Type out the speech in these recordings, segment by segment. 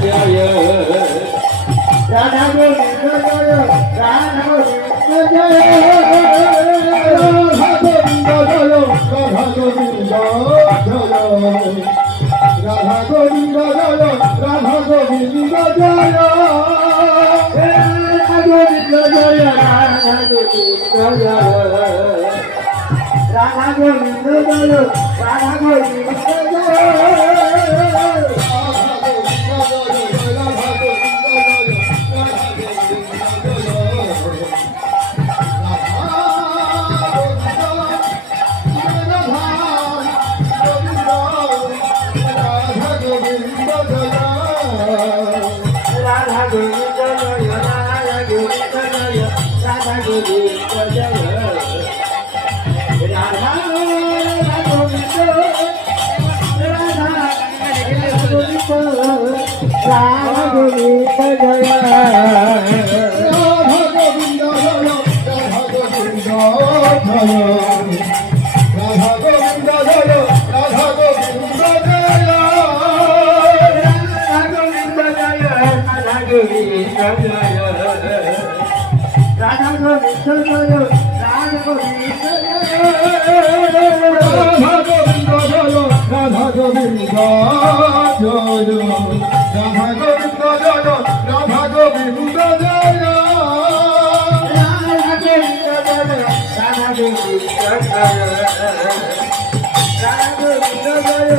জয় রাধা গোবিন্দ জয় রাধা গোবিন্দ জয় রাধা গোবিন্দ জয় রাধা গোবিন্দ জয় রাধা গোবিন্দ জয় রাধা গোবিন্দ জয় রাধা গোবিন্দ জয় রাধা গোবিন্দ জয় রাধা গোবিন্দ জয়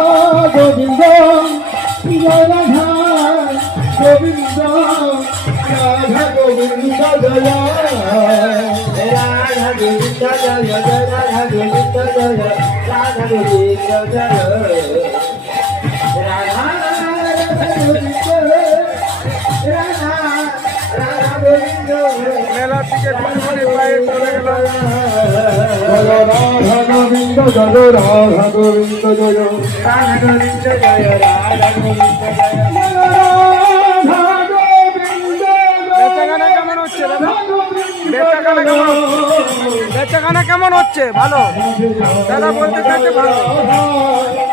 রাধা গোবিন্দ বেচাখানা কেমন হচ্ছে? ভালো দাদা বলতে চাইছে ভালো।